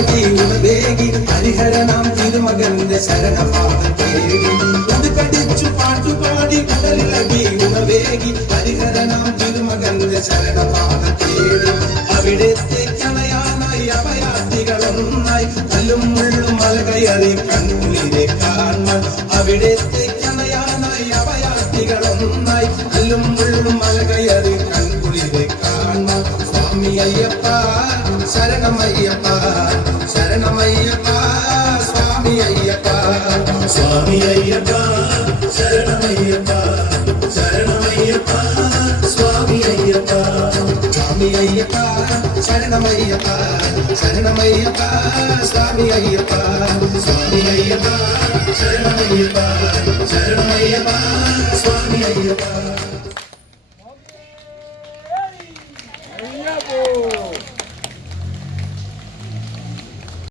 ഉടലിളകി ഉണവേകി ഹരിഹരനാം തിരുമകന്റെ ശരണപാദം തേടി ഉടുക്കടിച്ചു പാട്ടുപാടി ഉടലിളകി ഉണവേകി ഹരിഹരനാം തിരുമകന്റെ ശരണപാദം തേടി അവിടത്തേക്കണയാനായി അഭയാർത്ഥികളൊന്നായി കല്ലും മുള്ളും മലകയറി കൺകുളിരെ കാണാൻ അവിടത്തേക്കണയാനായി അഭയാർത്ഥികളൊന്നായി കല്ലും മുള്ളും മലകയറി കൺകുളിരെ കാണാൻ സ്വാമി അയ്യപ്പ ശരണമയ്യപ്പ ശരണമയ്യപ്പ സ്വാമി അയ്യപ്പ സ്വാമി അയ്യപ്പ ശരണമയ്യപ്പ ശരണമയ്യപ്പ സ്വാമി അയ്യപ്പ സ്വാമി അയ്യപ്പ ശരണമയ്യപ്പ ശരണമയ്യപ്പ സ്വാമി അയ്യപ്പ സ്വാമി അയ്യപ്പ ശരണ